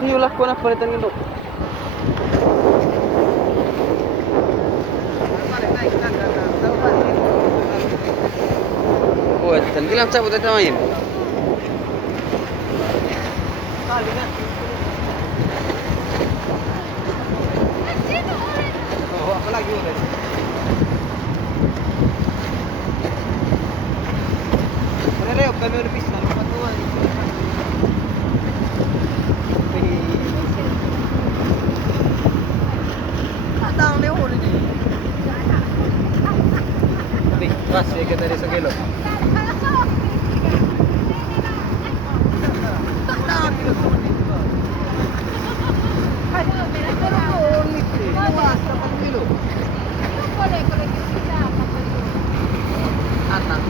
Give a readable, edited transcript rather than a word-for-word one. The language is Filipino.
Dok yulak ko na palitan ng dok. Oh, tanggilan sa buta main. Oh, apa lagi udah? Leo, kami udah bisa lupa tuan. Tatang Leo udah nih. Tapi, pas ya kita dari sekilo. Tatang kilo tuh nih. Hai, pero ulit eh. Luas, 8 kilo. Boleh kalau kita apa perlu. Anak.